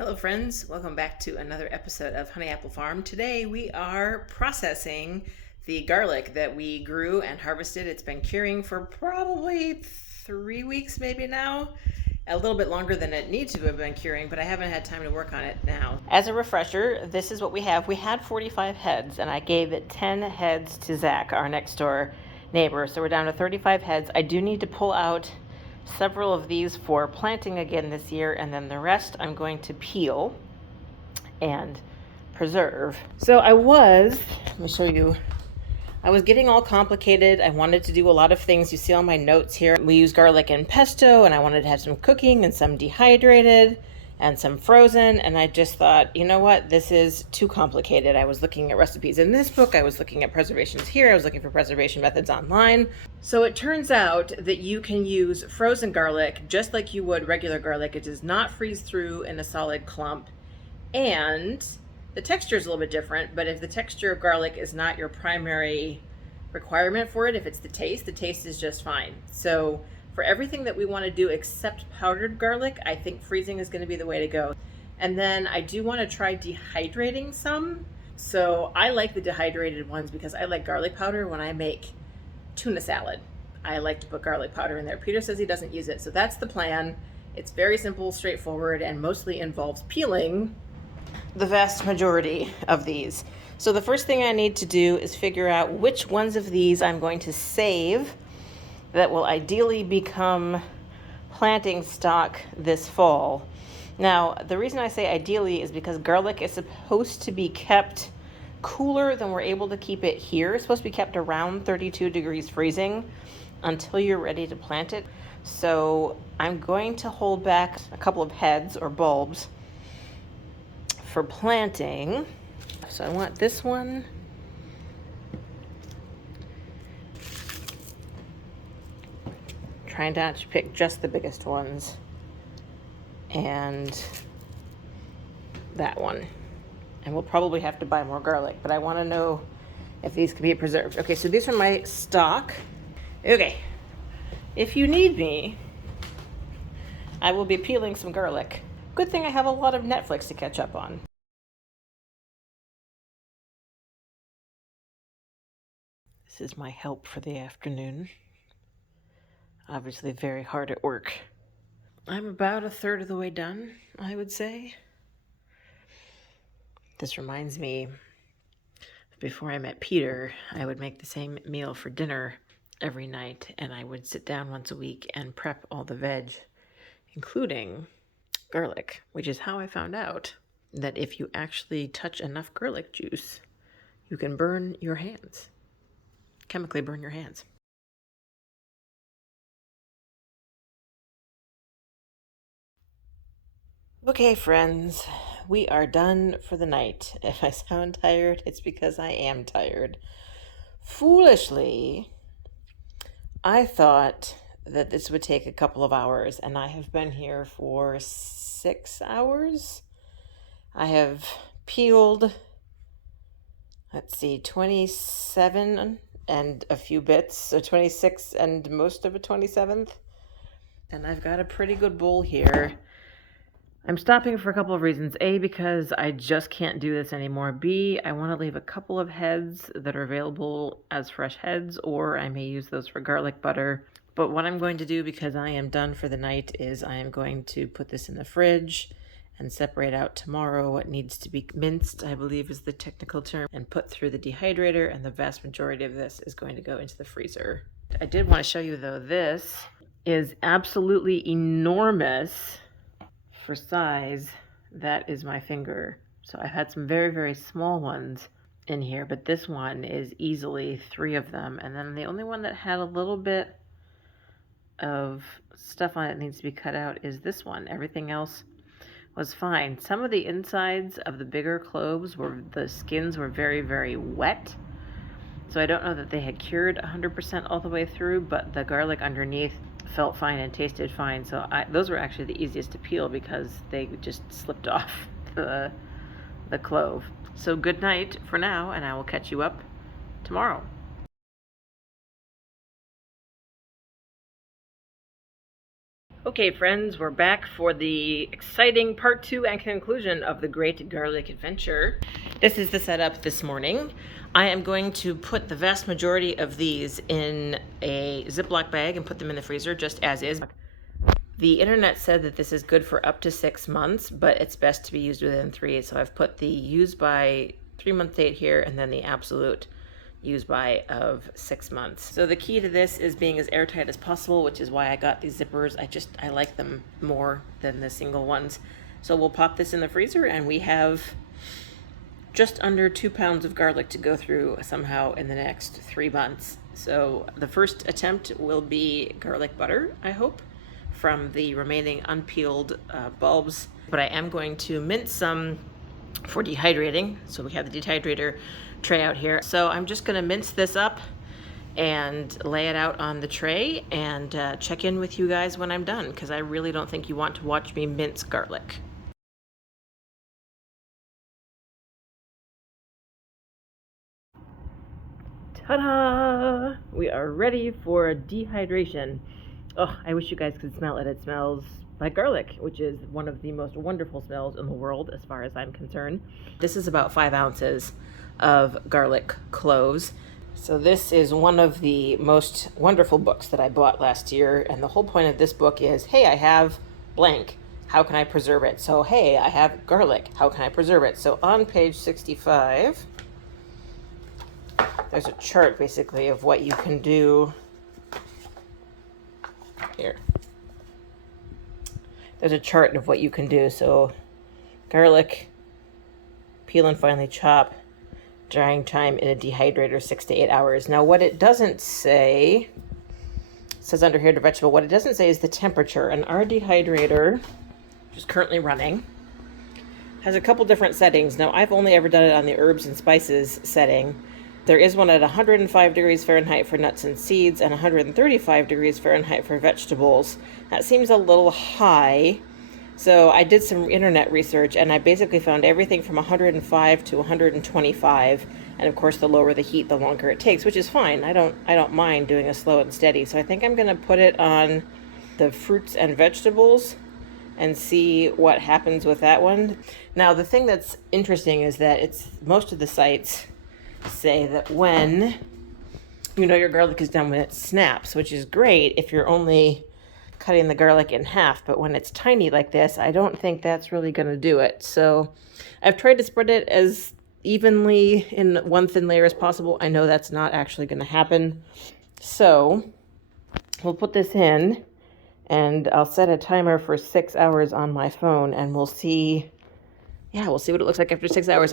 Hello friends, welcome back to another episode of Honey Apple Farm. Today we are processing the garlic that we grew and harvested. It's been curing for probably 3 weeks maybe now. A little bit longer than it needs to have been curing, but I haven't had time to work on it now. As a refresher, this is what we have. We had 45 heads and I gave it 10 heads to Zach, our next door neighbor. So we're down to 35 heads. I do need to pull out several of these for planting again this year, and then the rest I'm going to peel and preserve. So let me show you, I was getting all complicated. I wanted to do a lot of things. You see all my notes here. We use garlic and pesto, and I wanted to have some cooking and some dehydrated and some frozen, and I just thought, you know what, this is too complicated. I was looking at recipes in this book, I was looking at preservations here, I was looking for preservation methods online. So it turns out that you can use frozen garlic just like you would regular garlic. It does not freeze through in a solid clump, and the texture is a little bit different, but if the texture of garlic is not your primary requirement for it, if it's the taste is just fine. So for everything that we want to do except powdered garlic, I think freezing is going to be the way to go. And then I do want to try dehydrating some. So I like the dehydrated ones because I like garlic powder when I make tuna salad. I like to put garlic powder in there. Peter says he doesn't use it, so that's the plan. It's very simple, straightforward, and mostly involves peeling the vast majority of these. So the first thing I need to do is figure out which ones of these I'm going to save that will ideally become planting stock this fall. Now, the reason I say ideally is because garlic is supposed to be kept cooler than we're able to keep it here. It's supposed to be kept around 32 degrees freezing until you're ready to plant it. So I'm going to hold back a couple of heads or bulbs for planting. So I want this one. Trying not to pick just the biggest ones, and that one. And we'll probably have to buy more garlic, but I want to know if these can be preserved. Okay, so these are my stock. Okay, if you need me, I will be peeling some garlic. Good thing I have a lot of Netflix to catch up on. This is my help for the afternoon. Obviously very hard at work. I'm about a third of the way done, I would say. This reminds me, before I met Peter, I would make the same meal for dinner every night, and I would sit down once a week and prep all the veg, including garlic, which is how I found out that if you actually touch enough garlic juice, you can burn your hands, chemically burn your hands. Okay, friends, we are done for the night. If I sound tired, it's because I am tired. Foolishly, I thought that this would take a couple of hours, and I have been here for 6 hours. I have peeled, 27 and a few bits, so 26 and most of a 27th. And I've got a pretty good bowl here. I'm stopping for a couple of reasons. A, because I just can't do this anymore. B, I want to leave a couple of heads that are available as fresh heads, or I may use those for garlic butter. But what I'm going to do, because I am done for the night, is I am going to put this in the fridge and separate out tomorrow what needs to be minced, I believe is the technical term, and put through the dehydrator, and the vast majority of this is going to go into the freezer. I did want to show you, though, this is absolutely enormous. For size, that is my finger. So I've had some very, very small ones in here, but this one is easily 3 of them. And then the only one that had a little bit of stuff on it that needs to be cut out is this one. Everything else was fine. Some of the insides of the bigger cloves the skins were very, very wet. So I don't know that they had cured 100% all the way through, but the garlic underneath felt fine and tasted fine. So those were actually the easiest to peel because they just slipped off the clove. So good night for now, and I will catch you up tomorrow. Okay, friends, we're back for the exciting part 2 and conclusion of the Great Garlic Adventure. This is the setup this morning. I am going to put the vast majority of these in a Ziploc bag and put them in the freezer just as is. The internet said that this is good for up to 6 months, but it's best to be used within 3. So I've put the use by 3-month date here and then the absolute use by of 6 months. So the key to this is being as airtight as possible, which is why I got these zippers. I like them more than the single ones. So we'll pop this in the freezer and we have just under 2 pounds of garlic to go through somehow in the next 3 months. So the first attempt will be garlic butter, I hope, from the remaining unpeeled bulbs. But I am going to mince some for dehydrating. So we have the dehydrator tray out here. So I'm just gonna mince this up and lay it out on the tray and check in with you guys when I'm done, because I really don't think you want to watch me mince garlic. Ta-da! We are ready for dehydration. Oh, I wish you guys could smell it. It smells like garlic, which is one of the most wonderful smells in the world as far as I'm concerned. This is about 5 ounces of garlic cloves. So this is one of the most wonderful books that I bought last year, and the whole point of this book is, hey, I have blank. How can I preserve it? So, hey, I have garlic. How can I preserve it? So on page 65, there's a chart basically of what you can do. Here. There's a chart of what you can do. So garlic, peel and finely chop, drying time in a dehydrator 6 to 8 hours. Now what it doesn't say, it says under here to vegetable, what it doesn't say is the temperature. And our dehydrator, which is currently running, has a couple different settings. Now I've only ever done it on the herbs and spices setting. There is one at 105 degrees Fahrenheit for nuts and seeds and 135 degrees Fahrenheit for vegetables. That seems a little high. So I did some internet research and I basically found everything from 105 to 125. And of course, the lower the heat, the longer it takes, which is fine. I don't mind doing a slow and steady. So I think I'm gonna put it on the fruits and vegetables and see what happens with that one. Now, the thing that's interesting is that most of the sites say that when you know your garlic is done, when it snaps, which is great if you're only cutting the garlic in half, but when it's tiny like this, I don't think that's really going to do it. So I've tried to spread it as evenly in one thin layer as possible. I know that's not actually going to happen. So we'll put this in and I'll set a timer for 6 hours on my phone and we'll see what it looks like after 6 hours.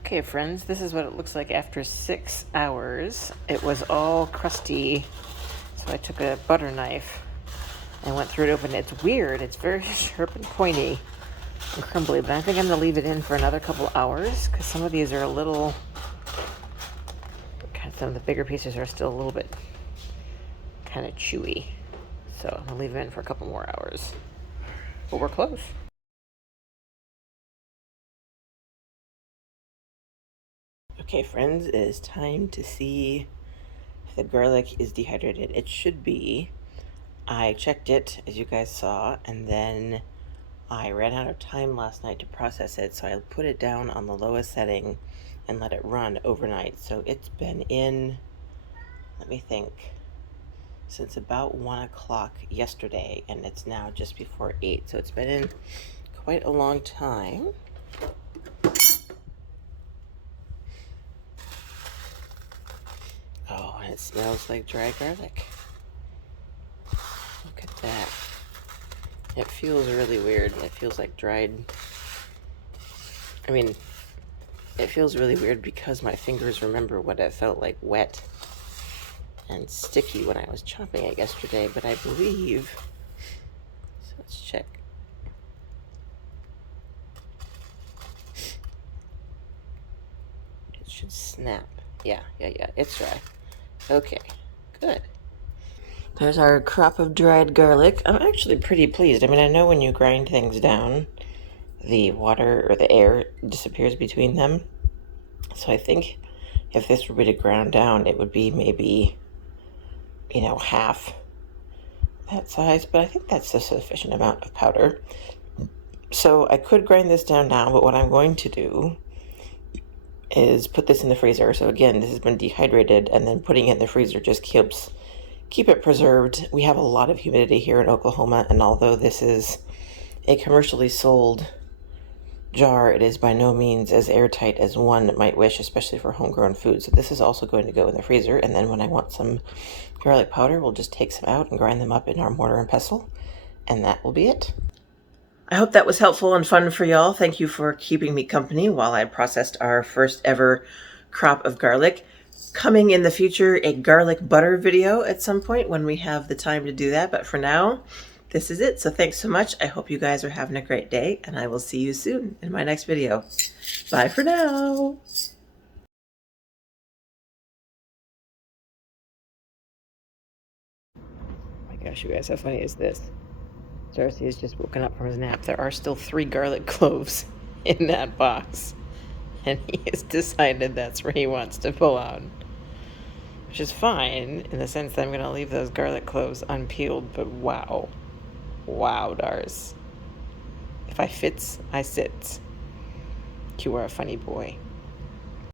Okay, friends, this is what it looks like after 6 hours. It was all crusty, so I took a butter knife and went through it open. It's weird. It's very sharp and pointy and crumbly, but I think I'm going to leave it in for another couple hours because some of these are a little, some of the bigger pieces are still a little bit kind of chewy. So I'm going to leave them in for a couple more hours. But we're close. Okay, friends, it is time to see if the garlic is dehydrated. It should be. I checked it, as you guys saw, and then I ran out of time last night to process it, so I put it down on the lowest setting and let it run overnight. So it's been in, let me think, since about 1 o'clock yesterday, and it's now just before 8, so it's been in quite a long time. Oh, and it smells like dry garlic. Look at that. It feels really weird. It feels like dried. It feels really weird because my fingers remember what it felt like wet and sticky when I was chopping it yesterday, but I believe, so let's check. It should snap. Yeah, it's dry. Okay, good. There's our crop of dried garlic. I'm actually pretty pleased. I know when you grind things down, the water or the air disappears between them. So I think if this were to ground down, it would be maybe, half that size, but I think that's a sufficient amount of powder. So I could grind this down now, but what I'm going to do is put this in the freezer. So again, this has been dehydrated, and then putting it in the freezer just keep it preserved. We have a lot of humidity here in Oklahoma, and although this is a commercially sold jar, it is by no means as airtight as one might wish, especially for homegrown food. So this is also going to go in the freezer, and then when I want some garlic powder, we'll just take some out and grind them up in our mortar and pestle, and that will be it. I hope that was helpful and fun for y'all. Thank you for keeping me company while I processed our first ever crop of garlic. Coming in the future, a garlic butter video at some point when we have the time to do that. But for now, this is it. So thanks so much. I hope you guys are having a great day, and I will see you soon in my next video. Bye for now. Oh my gosh, you guys, how funny is this? Darcy has just woken up from his nap. There are still 3 garlic cloves in that box, and he has decided that's where he wants to pull out. Which is fine in the sense that I'm going to leave those garlic cloves unpeeled, but wow. Wow, Darce. If I fits, I sits. You are a funny boy.